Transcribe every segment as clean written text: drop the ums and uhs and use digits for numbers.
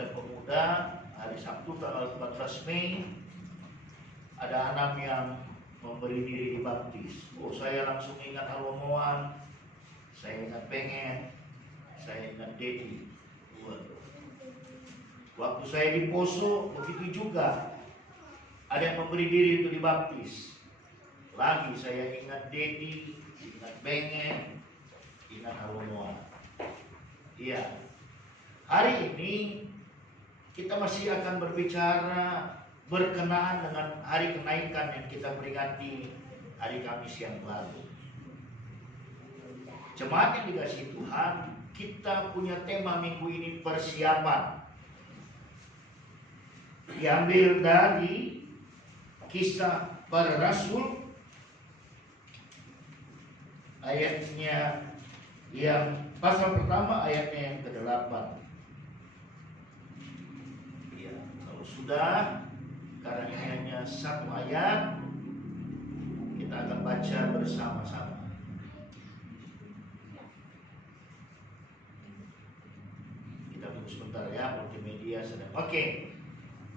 Ibadah Pemuda hari Sabtu tanggal 14 Mei ada anak yang memberi diri dibaptis. Oh, saya langsung ingat Halomoan, saya ingat Pengen, saya ingat Dedi. Waktu saya di Poso begitu juga, ada yang memberi diri untuk dibaptis. Lagi saya ingat Dedi, ingat Pengen, ingat Halomoan. Iya. Hari ini kita masih akan berbicara berkenaan dengan hari kenaikan yang kita peringati hari Kamis yang lalu. Jemaat yang dikasihi Tuhan, kita punya tema minggu ini persiapan. Diambil dari Kisah Para Rasul ayatnya yang pasal pertama, ayatnya yang ke-8. Ya, kalau sudah, karena ini hanya satu ayat, kita akan baca bersama-sama. Kita tunggu sebentar ya, multimedia sedang. Oke,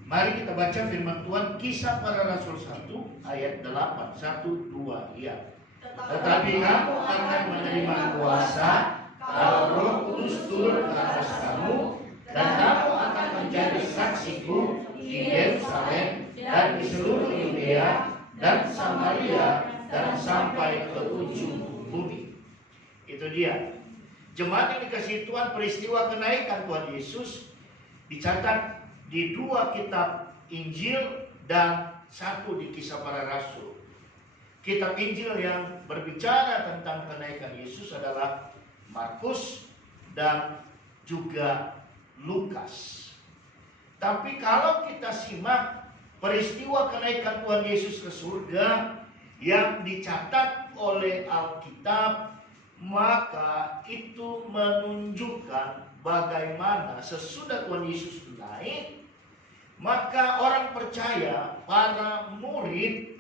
mari kita baca firman Tuhan, Kisah Para Rasul 1 ayat 8. 1, 2, ya. Tetapi kamu akan menerima kuasa kalau Roh Kudus turun ke atas kamu, dan kamu akan menjadi saksiku di Yerusalem dan di seluruh Yudea dan Samaria dan sampai ke ujung bumi. Itu dia. Jemaat yang dikasihi Tuhan, peristiwa kenaikan Tuhan Yesus dicatat di 2 kitab Injil dan 1 di Kisah Para Rasul. Kitab Injil yang berbicara tentang kenaikan Yesus adalah Markus dan juga Lukas. Tapi kalau kita simak peristiwa kenaikan Tuhan Yesus ke surga yang dicatat oleh Alkitab, maka itu menunjukkan bagaimana sesudah Tuhan Yesus naik, maka orang percaya, para murid,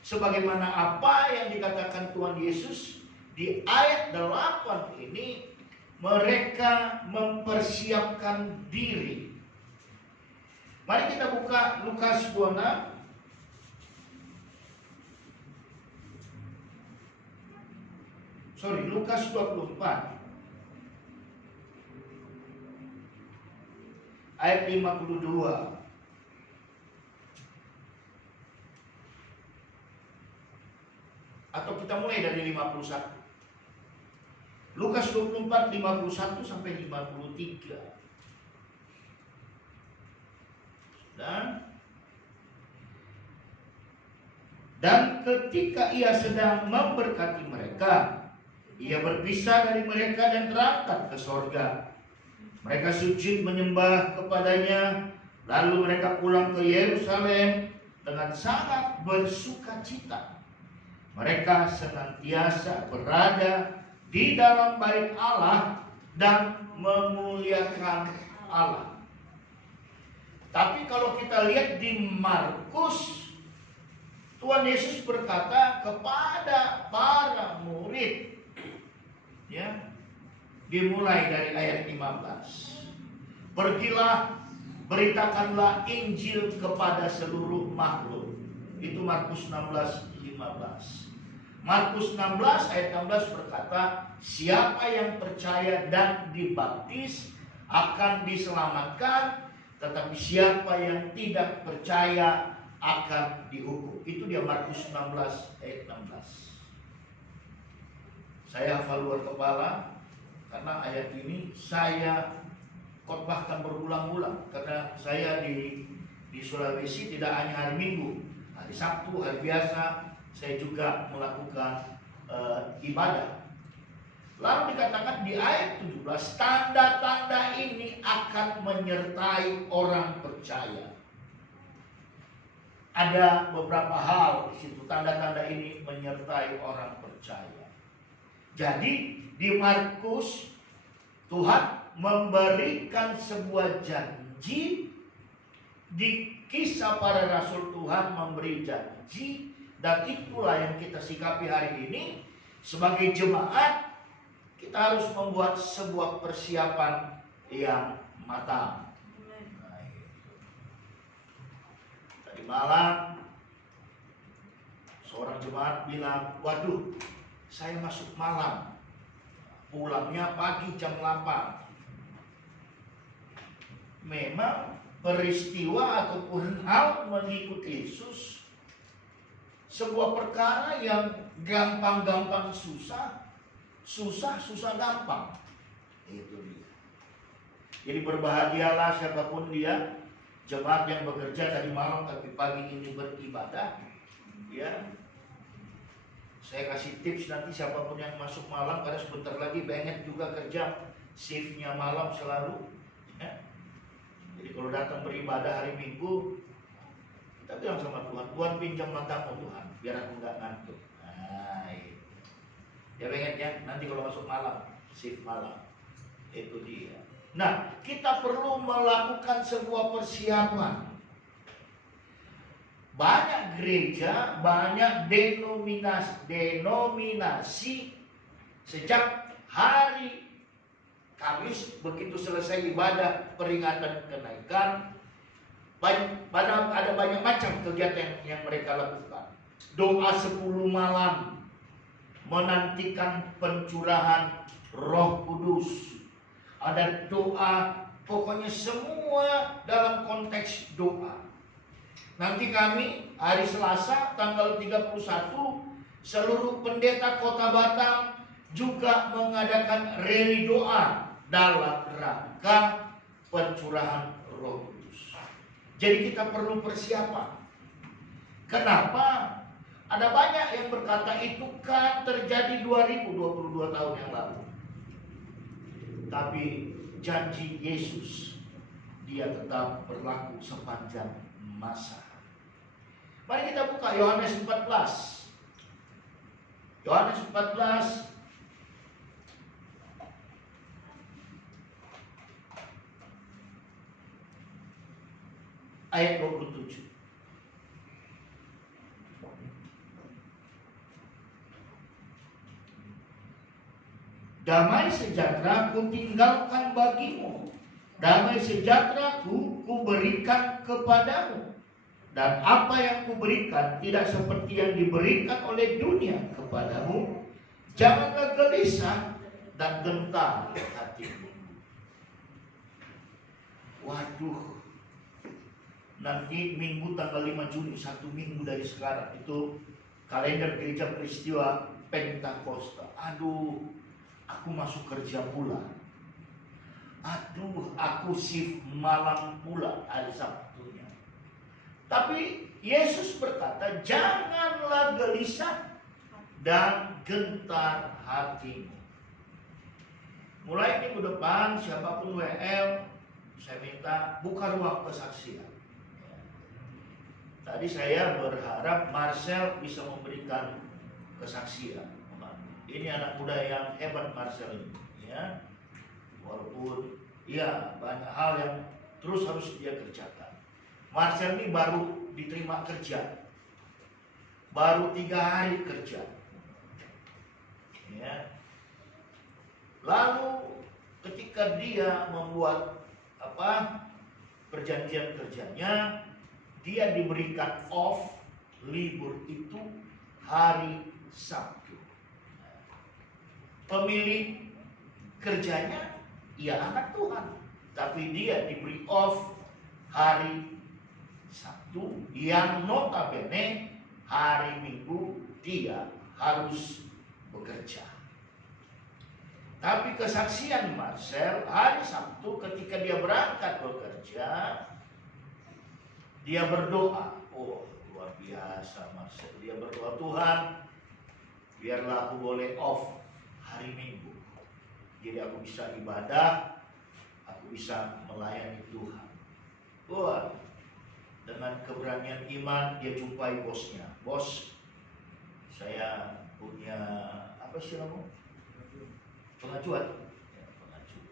sebagaimana apa yang dikatakan Tuhan Yesus di ayat 8 ini, mereka mempersiapkan diri. Mari kita buka Lukas 26. Lukas 24 ayat 52. Atau kita mulai dari 51. Lukas 24, 51 sampai 53. Dan ketika ia sedang memberkati mereka, ia berpisah dari mereka dan berangkat ke sorga. Mereka sujud menyembah kepadanya, lalu mereka pulang ke Yerusalem dengan sangat bersukacita. Mereka senantiasa berada di dalam bait Allah dan memuliakan Allah. Tapi kalau kita lihat di Markus, Tuhan Yesus berkata kepada para murid, ya, dimulai dari ayat 15. Pergilah, beritakanlah Injil kepada seluruh makhluk. Itu Markus 16, 15. Markus 16 ayat 16 berkata, siapa yang percaya dan dibaptis akan diselamatkan, tetapi siapa yang tidak percaya akan dihukum. Itu dia Markus 16 ayat 16. Saya hafal luar kepala karena ayat ini saya khotbahkan berulang-ulang, karena saya di Sulawesi tidak hanya hari Minggu, hari Sabtu, hari biasa saya juga melakukan ibadah. Lalu dikatakan di ayat 17, tanda-tanda ini akan menyertai orang percaya. Ada beberapa hal di situ, tanda-tanda ini menyertai orang percaya. Jadi di Markus, Tuhan memberikan sebuah janji. Di Kisah Para Rasul, Tuhan memberi janji. Dan itulah yang kita sikapi hari ini. Sebagai jemaat, kita harus membuat sebuah persiapan yang matang. malam seorang jemaat bilang, waduh, saya masuk malam, pulangnya pagi jam 8. Memang peristiwa ataupun hal mengikuti Yesus sebuah perkara yang gampang-gampang susah, susah gampang. Itu dia. Jadi berbahagialah siapapun dia, jemaat yang bekerja dari malam tapi pagi ini beribadah. Ya, saya kasih tips nanti siapapun yang masuk malam, karena sebentar lagi banyak juga kerja shiftnya malam selalu. Ya. Jadi kalau datang beribadah hari Minggu, kita bilang sama Tuhan, Tuhan pinjam matamu Tuhan, biar aku nggak ngantuk. Nah, ya banget ya, nanti kalau masuk malam, shift malam, itu dia. Nah, kita perlu melakukan sebuah persiapan. Banyak gereja, banyak denominasi sejak hari Kamis begitu selesai ibadah peringatan kenaikan, ada banyak macam kegiatan yang mereka lakukan. Doa 10 malam, menantikan pencurahan Roh Kudus. Ada doa, pokoknya semua dalam konteks doa. Nanti kami hari Selasa tanggal 31 seluruh pendeta Kota Batam juga mengadakan rally doa dalam rangka pencurahan Roh Kudus. Jadi kita perlu persiapan. Kenapa? Ada banyak yang berkata itu kan terjadi 2022 tahun yang lalu. Tapi janji Yesus dia tetap berlaku sepanjang masa. Mari kita buka Yohanes 14. Yohanes 14 ayat 27. Damai sejahtera ku tinggalkan bagimu, damai sejahtera ku berikan kepadamu. Dan apa yang kuberikan tidak seperti yang diberikan oleh dunia kepadamu. Janganlah gelisah dan gentar hatimu. Waduh, nanti Minggu tanggal 5 Juni, 1 minggu dari sekarang, itu kalender gereja peristiwa Pentakosta. Aduh, aku masuk kerja pula. Aduh, aku shift malam pula hari Sabtunya. Tapi Yesus berkata, janganlah gelisah dan gentar hatimu. Mulai minggu depan, siapapun WL, saya minta buka ruang kesaksian. Tadi saya berharap Marcel bisa memberikan kesaksian. Ini anak muda yang hebat Marcel ini, ya. Walaupun ya banyak hal yang terus harus dia kerjakan. Marcel ini baru diterima kerja, baru 3 hari kerja, ya. Lalu ketika dia membuat perjanjian kerjanya, dia diberikan off, libur itu hari Sabtu. Pemilik kerjanya ia anak Tuhan, tapi dia diberi off hari Sabtu yang notabene hari Minggu dia harus bekerja. Tapi kesaksian Marcel hari Sabtu ketika dia berangkat bekerja, dia berdoa. Oh, luar biasa Marcel. Dia berdoa, Tuhan, biarlah aku boleh off hari Minggu. Jadi aku bisa ibadah, aku bisa melayani Tuhan. Wah, dengan keberanian iman dia jumpai bosnya. Bos, saya punya apa sih kamu? Pengajuan. Ya, pengajuan.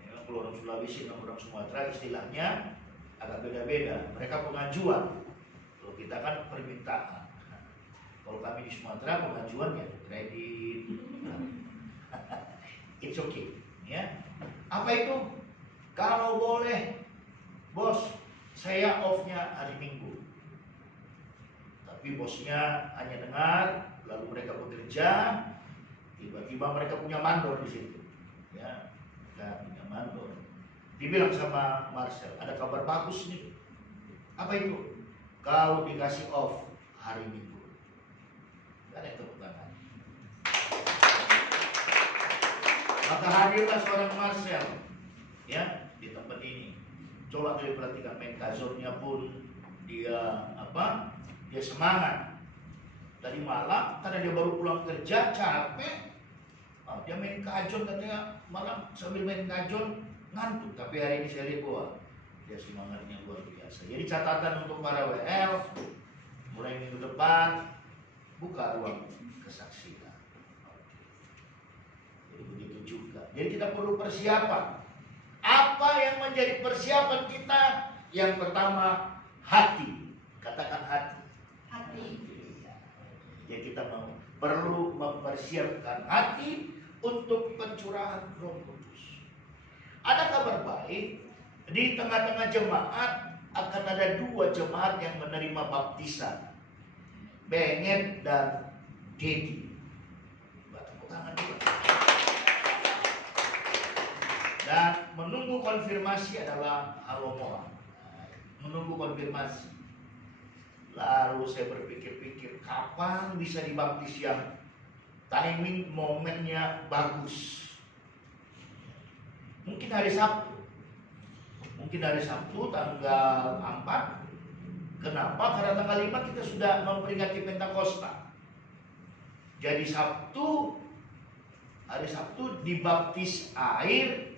Ya, kalau orang Sulawesi dan orang Sumatera istilahnya agak beda-beda. Mereka pengajuan. Kalau kita kan permintaan. Kalau kami di Sumatera pengajuan ya kredit. It's okay. Ya. Apa itu? Kalau boleh, bos, saya off-nya hari Minggu. Tapi bosnya hanya dengar, lalu mereka bekerja, tiba-tiba mereka punya mandor di situ. Ya, mereka punya mandor. Dibilang sama Marcel, ada kabar bagus nih. Apa itu? Kau dikasih off hari Minggu. Gak ada yang tepuk tangan. Maka hadirlah seorang Marcel, ya, di tempat ini. Coba kalian perhatikan, main kasurnya pun dia apa? Dia semangat. Tadi malam karena dia baru pulang kerja capek, dia main kajon, katanya malam sambil main kajon ngantuk. Tapi hari ini saya lihat bahwa dia semangatnya luar biasa. Jadi catatan untuk para WL, mulai minggu depan buka ruang kesaksian. Jadi begitu juga. Jadi kita perlu persiapan. Apa yang menjadi persiapan kita? Yang pertama, hati. Katakan hati. Hati. Jadi kita perlu mempersiapkan hati untuk pencurahan Roh Kudus. Ada kabar baik, di tengah-tengah jemaat akan ada 2 jemaat yang menerima baptisan, Benget dan Dedi. Tepuk tangan juga. Dan menunggu konfirmasi adalah Halomoa. Menunggu konfirmasi. Lalu saya berpikir-pikir, kapan bisa dibaptis yang timing momennya bagus? Mungkin hari Sabtu. Mungkin hari Sabtu tanggal 4. Kenapa? Karena tanggal 5 kita sudah memperingati Pentakosta. Jadi hari Sabtu dibaptis air.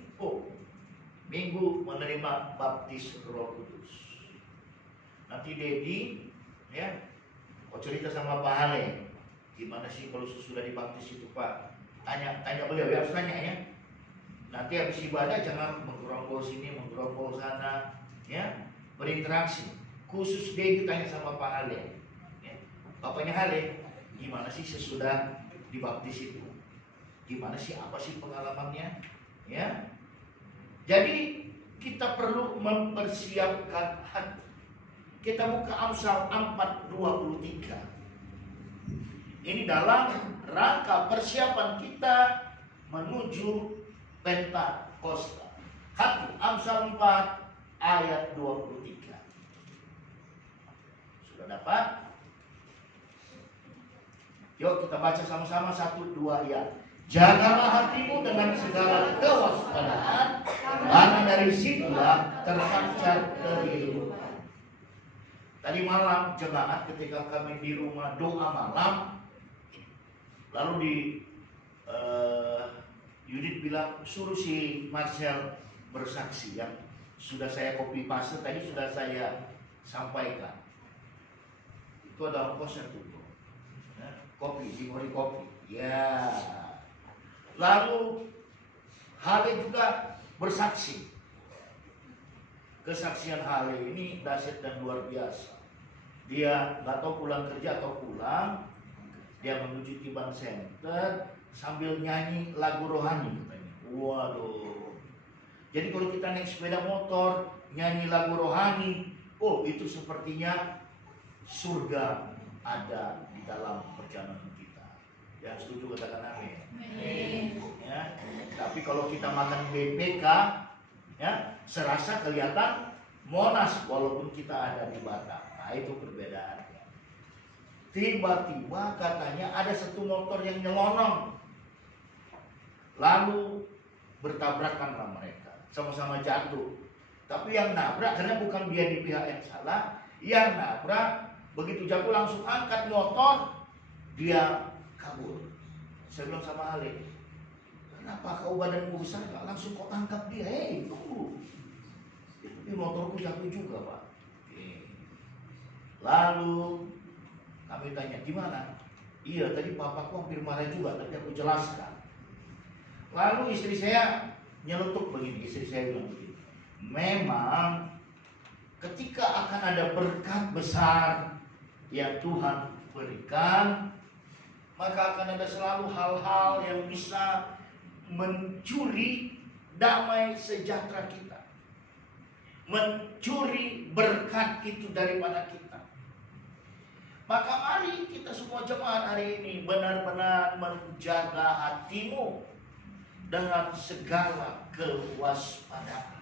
Minggu menerima baptis Roh Kudus. Nanti Dedi, ya, kau cerita sama Pak Hale, gimana sih kalau sudah dibaptis itu Pak? Tanya beliau, ya harus tanya ya. Nanti habis ibadah jangan menggerombol sini, menggerombol sana, ya, berinteraksi. Khusus Dedi tanya sama Pak Hale, ya. Bapaknya Hale, gimana sih sesudah dibaptis itu? Gimana sih, apa sih pengalamannya? Ya. Jadi kita perlu mempersiapkan hati. Kita buka Amsal 4:23. Ini dalam rangka persiapan kita menuju Pentakosta. Hati, Amsal 4 ayat 23. Sudah dapat? Yuk kita baca sama-sama 1-2 ya. Jagalah hatimu dengan segala kewaspadaan, karena dari situlah terpancar kehidupan. Tadi malam jemaat ketika kami di rumah doa malam, lalu Yudit bilang suruh si Marcel bersaksi, yang sudah saya copy paste tadi sudah saya sampaikan. Itu ada ongkosnya tuh, kopi, memori kopi, ya. Lalu Hale juga bersaksi. Kesaksian Hale ini dahsyat dan luar biasa. Dia nggak tahu pulang kerja atau pulang, dia menuju Tiban Center sambil nyanyi lagu rohani katanya. Waduh. Jadi kalau kita naik sepeda motor nyanyi lagu rohani, itu sepertinya surga ada di dalam perjalanan kita. Yang setuju katakan amin. Ya, tapi kalau kita makan BPK, ya, serasa kelihatan Monas walaupun kita ada di Batam. Nah, itu perbedaannya. Tiba-tiba katanya ada satu motor yang nyelonong, lalu bertabrakanlah mereka, sama-sama jatuh. Tapi yang nabrak, karena bukan dia di pihak yang salah, yang nabrak begitu jatuh langsung angkat motor, dia kabur. Saya bilang sama Ale, kenapa kau badanmu besar gak langsung kau tangkap dia? Hei, tunggu. Ini motorku jatuh juga Pak. Lalu kami tanya, gimana? Iya, tadi papaku hampir marah juga, tapi aku jelaskan. Lalu istri saya nyelutuk begini, istri saya bilang begini, memang ketika akan ada berkat besar yang Tuhan berikan, maka akan ada selalu hal-hal yang bisa mencuri damai sejahtera kita, mencuri berkat itu daripada kita. Maka mari kita semua jemaat hari ini benar-benar menjaga hatimu dengan segala kewaspadaan.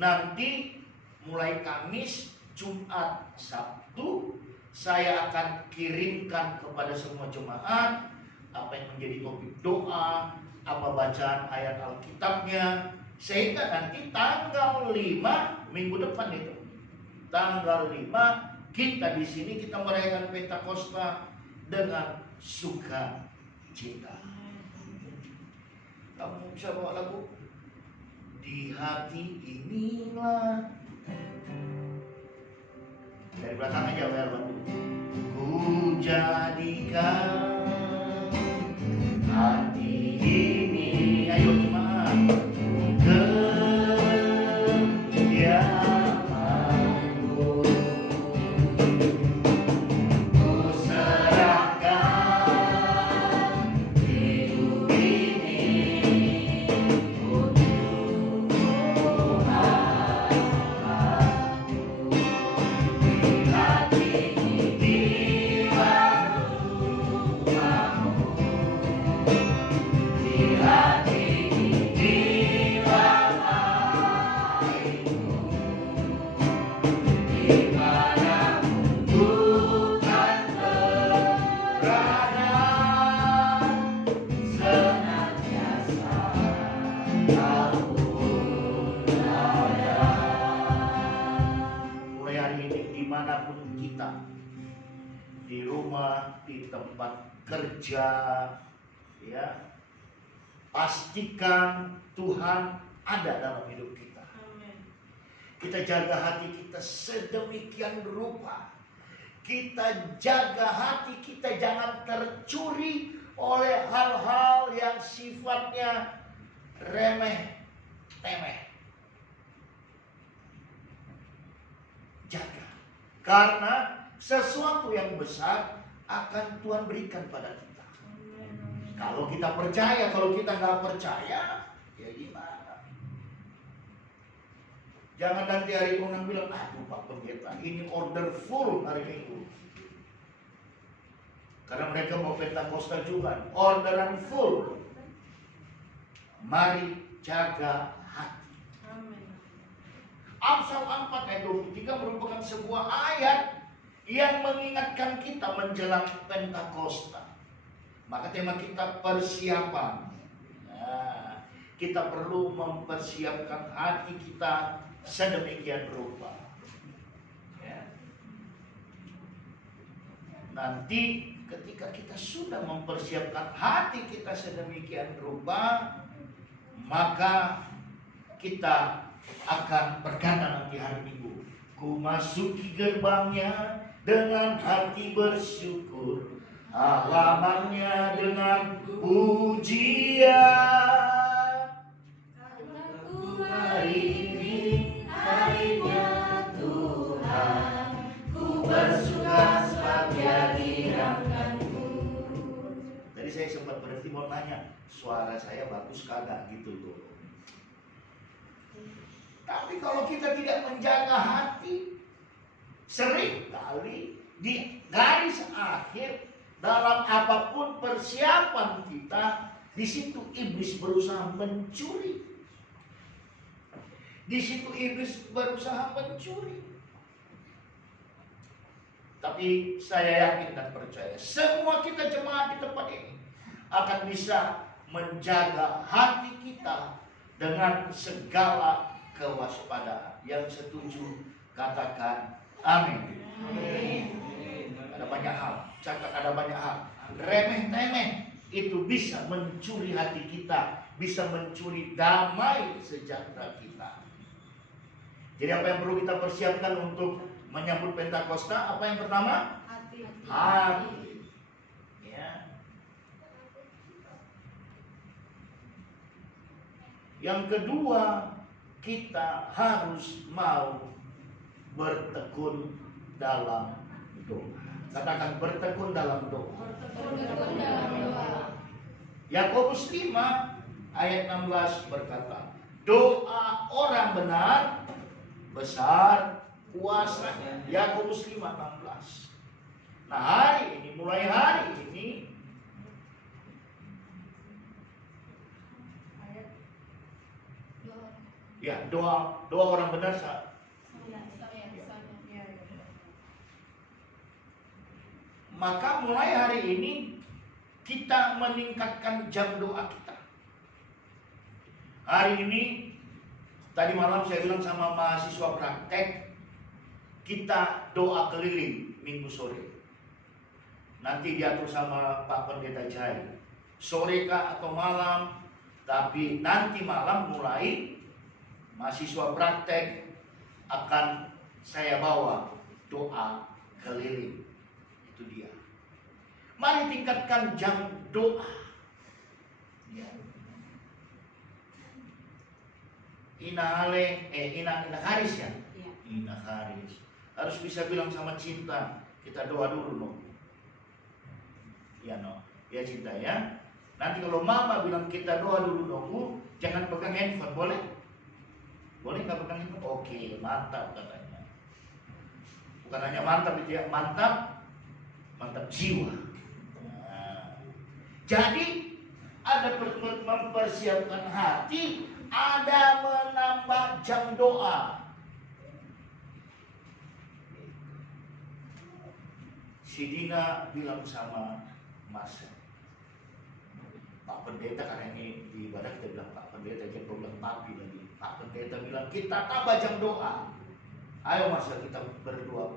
Nanti mulai Kamis, Jumat, Sabtu saya akan kirimkan kepada semua jemaat apa yang menjadi topik doa, apa bacaan ayat Alkitabnya, sehingga nanti tanggal 5 minggu depan itu, tanggal 5 kita di sini kita merayakan Pentakosta dengan sukacita. Kamu bisa bawa lagu di hati inilah, dari belakang aja bayar lagu. Ku jadikan hati ini, ayo jemaat, kediamanmu. Ku serahkan hidup ini untuk Tuhanku. Di hati inilah rumahmu. Di hati inilah airmu. Di mana Tuhan berada, senantiasa aku ada. Mulai hari ini dimanapun kita, di rumah, di tempat kerja, ya, pastikan Tuhan ada dalam hidup kita. Kita jaga hati kita sedemikian rupa. Kita jaga hati kita jangan tercuri oleh hal-hal yang sifatnya remeh-temeh. Jaga. Karena sesuatu yang besar akan Tuhan berikan pada kita. Kalau kita percaya, kalau kita nggak percaya, ya gimana? Jangan nanti hari orang bilang, aduh Pak Pendeta, ini order full hari Minggu. Karena mereka mau Pentakosta juga, orderan full. Mari jaga hati. Amsal 4 ayat 23 merupakan sebuah ayat yang mengingatkan kita menjelang Pentakosta. Maka tema kita persiapan. Nah, kita perlu mempersiapkan hati kita sedemikian rupa. Ya. Nanti ketika kita sudah mempersiapkan hati kita sedemikian rupa, maka kita akan berkata nanti hari Minggu, ku masuki gerbangnya dengan hati bersyukur, halamannya dengan pujian. Aku hari ini harinya Tuhan, ku bersuka sebab Dia dirahmati-Ku. Tadi saya sempat berhenti mau nanya, suara saya bagus kagak gitu loh. Tapi kalau kita tidak menjaga hati, sering kali di garis akhir dalam apapun persiapan kita, di situ iblis berusaha mencuri. Di situ iblis berusaha mencuri. Tapi saya yakin dan percaya, semua kita jemaat di tempat ini akan bisa menjaga hati kita dengan segala kewaspadaan. Yang setuju katakan amin. Amin. Ada banyak hal, cakap ada banyak hal. Remeh-temeh itu bisa mencuri hati kita, bisa mencuri damai sejahtera kita. Jadi apa yang perlu kita persiapkan untuk menyambut Pentakosta? Apa yang pertama? Hati. Ya. Yang kedua, kita harus mau bertekun dalam doa. Katakan bertekun dalam doa. Yakobus 5 ayat 16 berkata, doa orang benar besar kuasanya. Yakobus 5:16. Nah hari ini, mulai hari ini, ya doa orang benar saat maka mulai hari ini kita meningkatkan jam doa kita. Hari ini, tadi malam saya bilang sama mahasiswa praktek, kita doa keliling minggu sore. Nanti diatur sama Pak Pendeta Jai, sore kah atau malam, tapi nanti malam mulai mahasiswa praktek akan saya bawa doa keliling. Itu dia. Mari tingkatkan jam doa. Ya. Ina Haris ya? Ya. Ina Haris. Harus bisa bilang sama Cinta, kita doa dulu no. Ya no. Ya Cinta ya. Nanti kalau Mama bilang kita doa dulu no, jangan pegang handphone, boleh? Boleh nggak pegang handphone? Oke, mantap katanya. Bukan hanya mantap itu ya, mantap jiwa. Nah, jadi ada mempersiapkan hati, ada menambah jam doa. Si Dina bilang sama Mas, Pak Pendeta, karena ini di ibadah kita bilang Pak Pendeta, dia bilang papi lagi. Pak Pendeta bilang kita tambah jam doa. Ayo Mas, kita berdoa.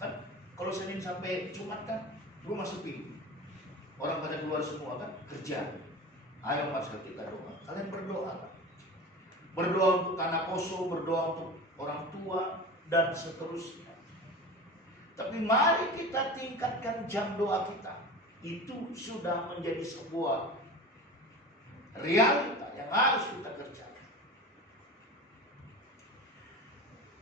Kan kalau Senin sampai Jumat kan rumah sepi, orang pada keluar semua kan kerja. Ayo Mas, kita doa. Kalian berdoa kan? Berdoa untuk tanah poso, berdoa untuk orang tua dan seterusnya. Tapi mari kita tingkatkan jam doa kita. Itu sudah menjadi sebuah realita yang harus kita kerjakan.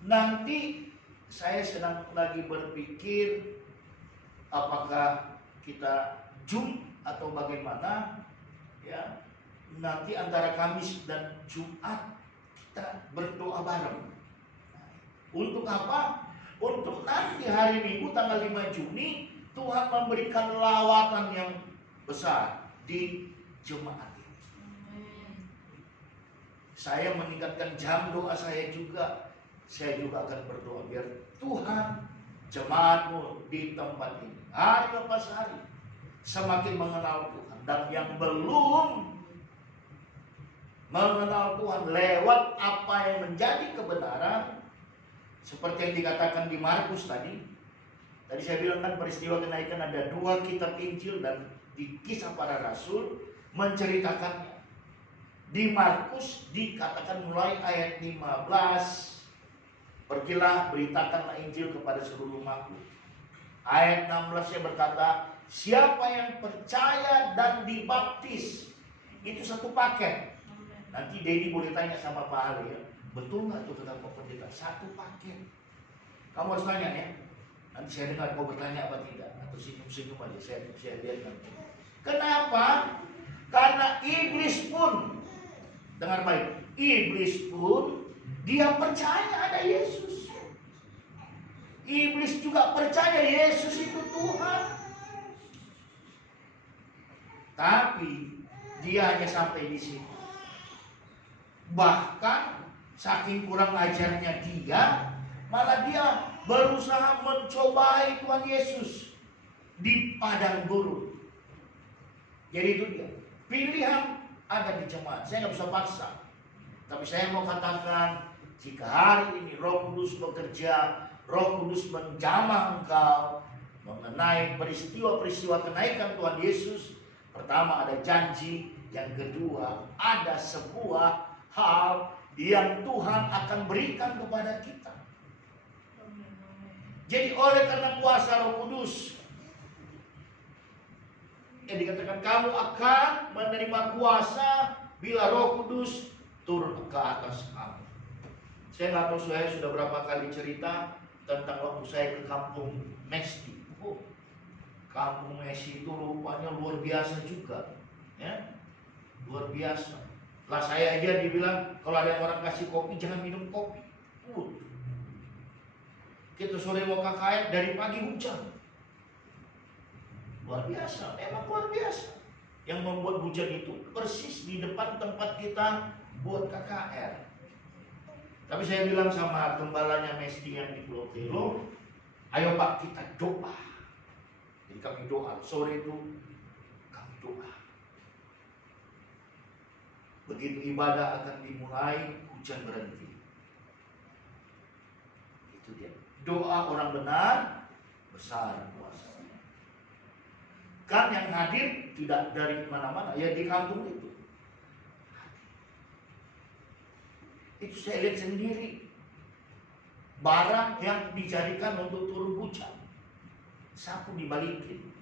Nanti saya sedang lagi berpikir apakah kita Zoom atau bagaimana ya. Nanti antara Kamis dan Jumat kita berdoa bareng. Untuk apa? Untuk nanti hari Minggu tanggal 5 Juni Tuhan memberikan lawatan yang besar di jemaat ini. Saya meningkatkan jam doa saya juga. Saya juga akan berdoa biar Tuhan jemaatmu di tempat ini hari lepas hari semakin mengenal Tuhan, dan yang belum mengenal Tuhan lewat apa yang menjadi kebenaran, seperti yang dikatakan di Markus tadi. Tadi saya bilang kan peristiwa kenaikan ada 2 kitab Injil dan di Kisah Para Rasul menceritakannya. Di Markus dikatakan mulai ayat 15, pergilah beritakanlah Injil kepada seluruh makhluk. Ayat 16 berkata, siapa yang percaya dan dibaptis, itu satu paket. Nanti Dedi boleh tanya sama Pak Ali ya, betul nggak tuh kata Pak Pendeta, satu paket. Kamu harus tanya ya. Nanti saya dengar kau bertanya apa tidak, atau senyum-senyum aja, saya lihat nanti. Kenapa? Karena iblis pun, dengar baik, iblis pun dia percaya ada Yesus. Iblis juga percaya Yesus itu Tuhan. Tapi dia hanya sampai di sini. Bahkan saking kurang ajarnya dia, malah dia berusaha mencobai Tuhan Yesus di padang gurun. Jadi itu dia. Pilihan ada di jemaat. Saya nggak bisa paksa. Tapi saya mau katakan, jika hari ini Roh Kudus bekerja, Roh Kudus menjamah engkau mengenai peristiwa-peristiwa kenaikan Tuhan Yesus. Pertama ada janji, yang kedua ada sebuah hal yang Tuhan akan berikan kepada kita. Jadi oleh karena kuasa Roh Kudus, dikatakan kamu akan menerima kuasa bila Roh Kudus turun ke atas kamu. Saya nggak tahu saya sudah berapa kali cerita tentang waktu saya ke kampung Mesti. Kampung Mesti itu rupanya luar biasa juga, ya, luar biasa. Lah saya aja dibilang kalau ada orang kasih kopi jangan minum kopi. Kita sore mau KKR dari pagi hujan. Luar biasa, memang luar biasa. Yang membuat hujan itu persis di depan tempat kita buat KKR. Tapi saya bilang sama gembalanya Mesti yang di Pulau Telo, ayo Pak kita doa. Jadi kami doa, sore itu kami doa. Begitu ibadah akan dimulai, hujan berhenti. Itu dia. Doa orang benar besar kuasanya. Kan yang hadir tidak dari mana-mana, ya di kampung itu. Itu saya lihat sendiri. Barang yang dijadikan untuk turun hujan, sapu dibalikin.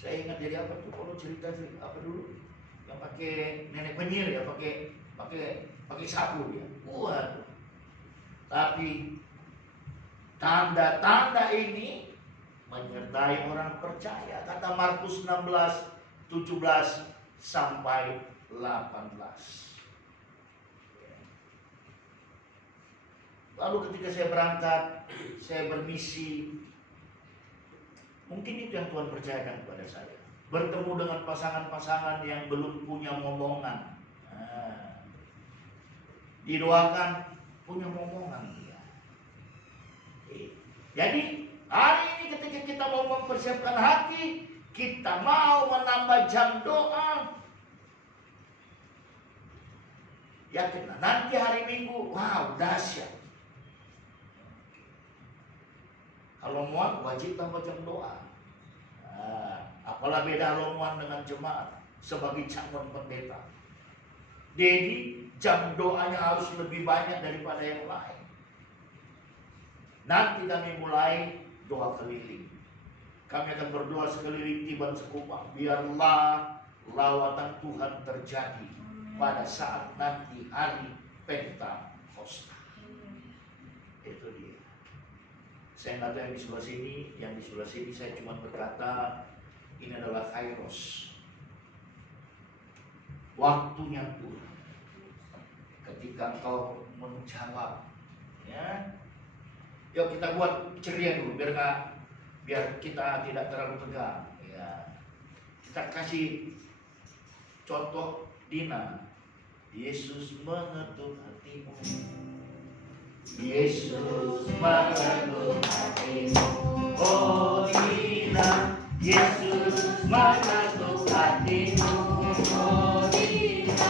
Saya ingat jadi apa tuh kalau cerita apa dulu? Yang pakai nenek penyihir ya, pakai sapu dia. Waduh. Tapi tanda-tanda ini menyertai orang percaya. Kata Markus 16, 17 sampai 18. Lalu ketika saya berangkat, saya bermisi. Mungkin itu yang Tuhan percayakan kepada saya. Bertemu dengan pasangan-pasangan yang belum punya momongan. Didoakan punya momongan dia. Jadi hari ini ketika kita mau mempersiapkan hati, kita mau menambah jam doa, yakinlah nanti hari Minggu, wow dahsyat. Kalau muat wajib tambah jam doa. Apalah beda romuan dengan jemaat sebagai calon pendeta. Jadi jam doanya harus lebih banyak daripada yang lain. Nanti kami mulai doa keliling. Kami akan berdoa sekeliling Tiban Sekupang. Biarlah lawatan Tuhan terjadi pada saat nanti hari Pentakosta. Itu dia. Saya nggak tahu yang di sebelah sini saya cuma berkata ini adalah kairos. Waktunya Tuhan. Ketika engkau menjawab, ya. Yuk kita buat ceria dulu biar kita tidak terlalu tegang. Ya. Kita kasih contoh Dina. Yesus mengetuk hatimu. Yesus mengetuk hatimu. Oh Dina, Yesus mengetuk hatimu. Oh Dina,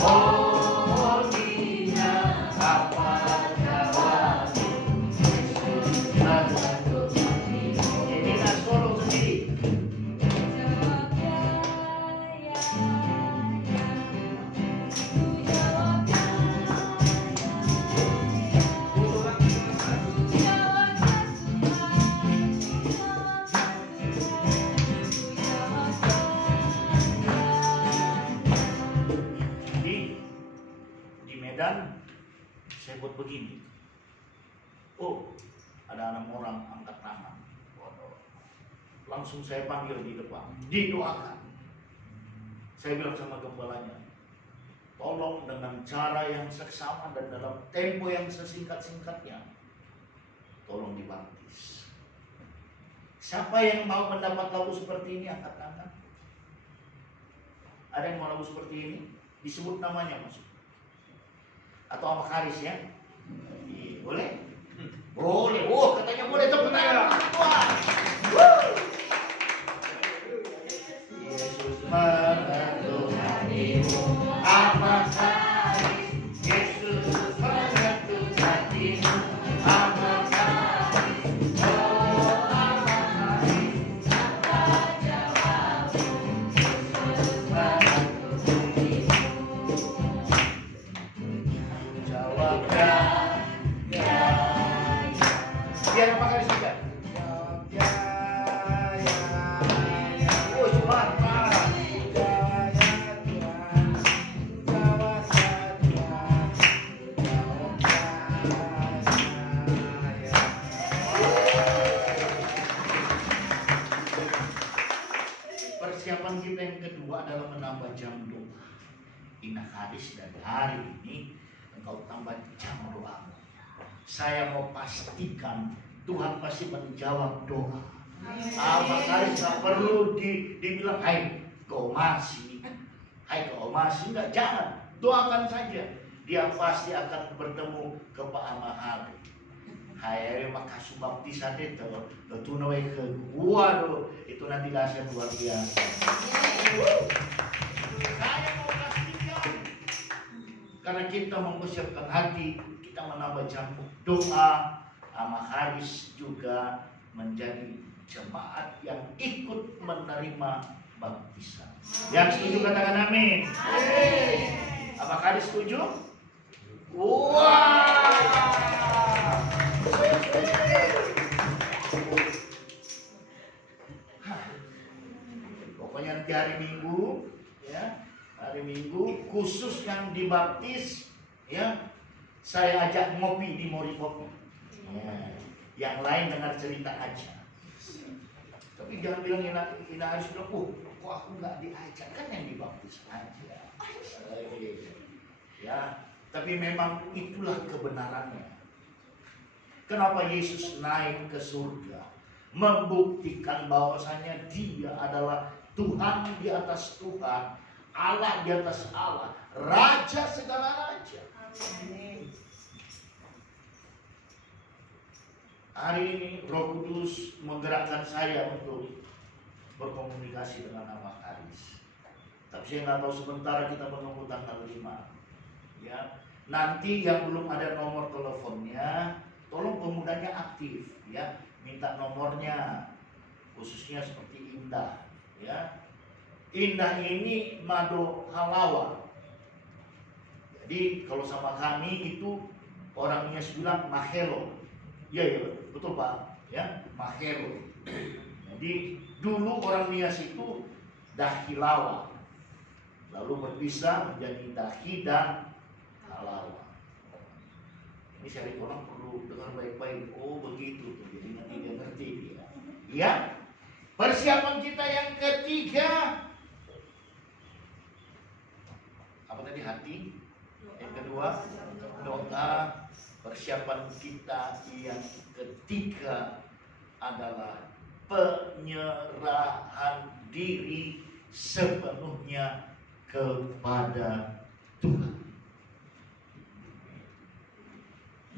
oh Dina, apa jawabmu? Yesus mengetuk hatimu. Jadi Dina solo sendiri. Jawab ya, ya, ya. Ku jawab ya, dan saya buat begini. Oh, ada 6 orang angkat tangan. Langsung saya panggil di depan, didoakan. Saya bilang sama gembalanya, tolong dengan cara yang seksama dan dalam tempo yang sesingkat-singkatnya, tolong dibaptis. Siapa yang mau mendapat lagu seperti ini angkat tangan? Ada yang mau lagu seperti ini? Disebut namanya maksudnya. Atau sama Karis ya? Boleh? Boleh. Oh, katanya boleh. Tepuk tangan. Yesus mengetuk hatimu. Apa Karis? Yesus mengetuk hatimu. Apa Karis? Oh, apa Karis? Apa jawabmu? Yesus mengetuk hatimu. Jawab ya, ya, ya. Biar apa kali sudah? Jawab ya, ya, ya. Oh, mantap. Jawab ya, ya. Jawab ya, ya. Jawab ya, ya, ya. Persiapan kita yang kedua adalah menambah jam doa. Inah hadis dari hari ini engkau tambah jam doamu. Saya mau pastikan Tuhan pasti menjawab doa. Makaris nggak perlu dibilang, hai kau masih, nggak, jangan, doakan saja. Dia pasti akan bertemu ke Pak Amahari. Hai, makasih baptisan itu, tunai ke gua do, itu nanti dahsyat luar biasa. Saya mau pastikan, karena kita mempersiapkan hati, kita menambah campur doa. Amahharis juga menjadi jemaat yang ikut menerima baptisan. Yang setuju katakan amin. Apakah setuju? Wah. Pokoknya nanti hari Minggu, ya, hari Minggu khusus yang dibaptis, ya, saya ajak ngopi di Mori Kopi. Ya, yang lain dengar cerita aja. Tapi jangan bilang Ina harus bilang, kok aku nggak diajak, kan yang dibaptis aja. Ya, tapi memang itulah kebenarannya. Kenapa Yesus naik ke surga? Membuktikan bahwasanya Dia adalah Tuhan di atas Tuhan, Allah di atas Allah, Raja segala raja. Amin. Hari ini Roh Kudus menggerakkan saya untuk berkomunikasi dengan Amahharis. Tapi saya nggak tahu, sementara kita menunggu tanggal 5. Ya, nanti yang belum ada nomor teleponnya, tolong pemudanya aktif, ya, minta nomornya, khususnya seperti Indah, ya. Indah ini Mado Halawa. Jadi kalau sama kami itu orangnya bilang Mahelo. Ya, betul Pak, ya, Mahelo. Jadi dulu orang Nias itu Dahilawa, lalu berpisah menjadi Dahi dan Halawa. Ini saya orang perlu dengar baik-baik. Oh begitu, jadi nanti dia ngerti dia. Ya, persiapan kita yang ketiga apa tadi? Hati. Yang kedua doa. Persiapan kita yang ketiga adalah penyerahan diri sepenuhnya kepada Tuhan.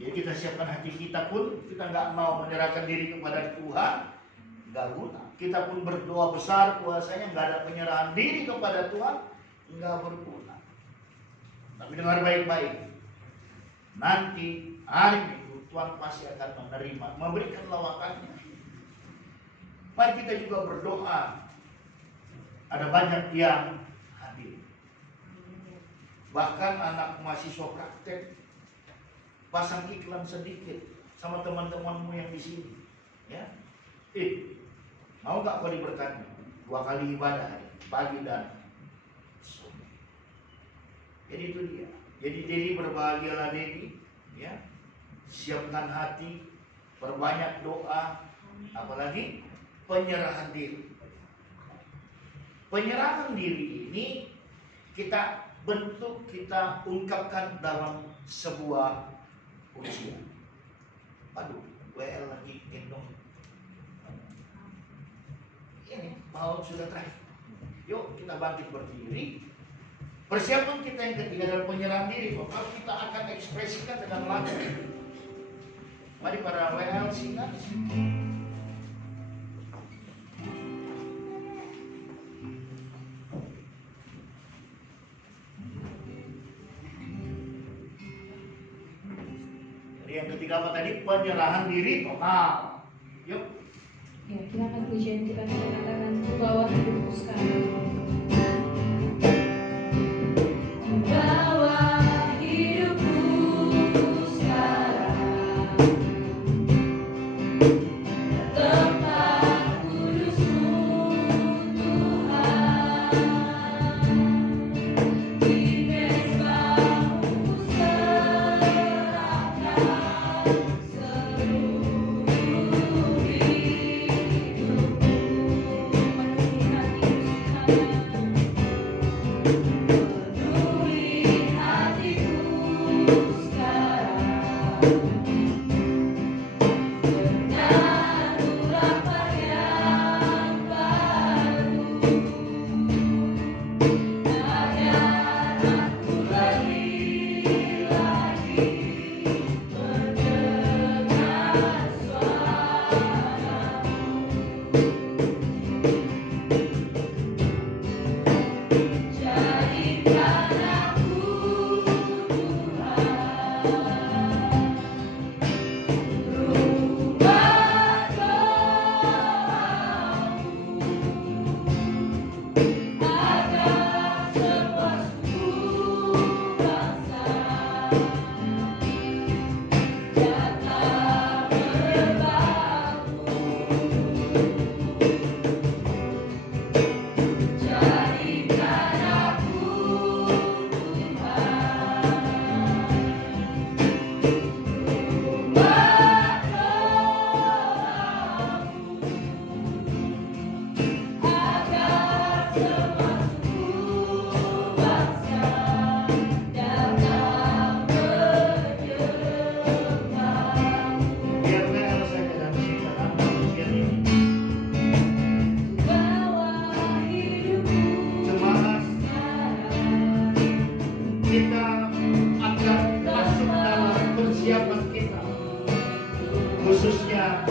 Jadi kita siapkan hati kita pun, kita nggak mau menyerahkan diri kepada Tuhan, nggak guna. Kita pun berdoa besar puasanya, nggak ada penyerahan diri kepada Tuhan, nggak berguna. Tapi dengar baik-baik. Nanti hari Minggu Tuhan pasti akan menerima, memberikan lawakannya. Mari kita juga berdoa. Ada banyak yang hadir. Bahkan anak mahasiswa praktek pasang iklan sedikit sama teman-temanmu yang di sini. Ya, mau nggak kau diberkati? 2 kali ibadah, pagi dan sore. Jadi itu dia. Jadi berbahagialah Dedi, ya. Siapkan hati, perbanyak doa, apalagi penyerahan diri. Penyerahan diri ini kita bentuk, kita ungkapkan dalam sebuah ujian. Aduh, WL lagi gendong. Ini mau sudah terakhir. Yuk kita bangkit berdiri. Persiapan kita yang ketiga adalah penyerahan diri. Maka kita akan ekspresikan dengan lagu. Mari para WL singkat. Jadi yang ketiga apa tadi? Penyerahan diri total. Yuk. Ya, kita akan pujian kita akan membawa hidupku sekarang. kita akan masuk dalam persiapan kita, khususnya